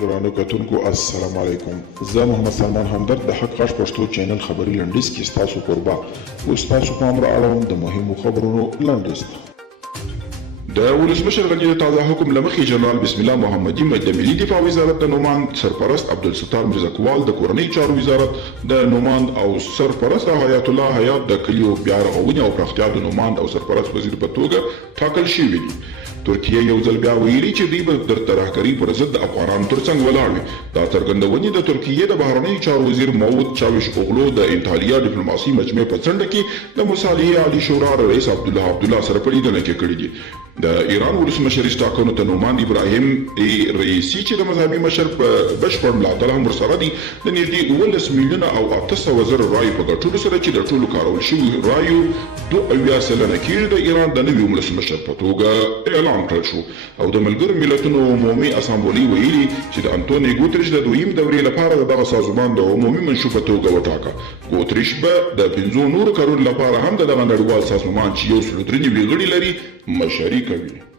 درانه کتونکو السلام علیکم. زه محمد سلمان همدرد د حق غږ پښتو چینل خبري لنډیز کې ستاسو کوربه اوس تاسو پام را اړوم د مهمو خبرونو لنډیز ته. د ولسمشر غني د تازه حکم له مخې جنرال بسم الله محمدي د ملي دفاع وزارت د نومان سرپرست عبدالستار میرزکوال د کورنۍ چارو وزارت د نوماند او سرپرست حیات الله حیات د کلیو بیا رغونې او پراختیا د نوماند او سرپرست وزیر په توګه ټاکل شوي دي. ترکیه یو ځل بیا ویلي چې دوی به د ترهګرۍ پر ضد د افغانانو ترڅنګ ولاړ وي. دا څرګندونې د ترکیې د بهرنیو چارو وزیر موعود چاوش اوغلو د انطالیا ډیپلوماسي مجمع په څنډه کې د مصالحې عالي شورا رئیس عبدالله سره په لیدنه کې کړي دي. د ایران ولسمشر ټاکنو ته نومان ابراهیم رئیسي چې د مذهبي مشر په بشپړ ملاتړ هم ورسره دي د نږدې 11 میلیونه او 800 زره رایو په ګټلو سره چې د ټولو کارول شوي رایو 2 سلنه کېږي د ایران د نوي ولسمشر په توګه اعلان کړل شو. او د ملګرو ملتونو عمومي اسامبلې ویلي چې د انټونی ګوتریش د دویم دورې لپاره دغه سازمان د عمومي منشور په توګه وټاکه. ګوتریش به د 5 نورو کارونو لپاره هم دغه نړیوال سازمان چې 193 غړي لري مشري کوي.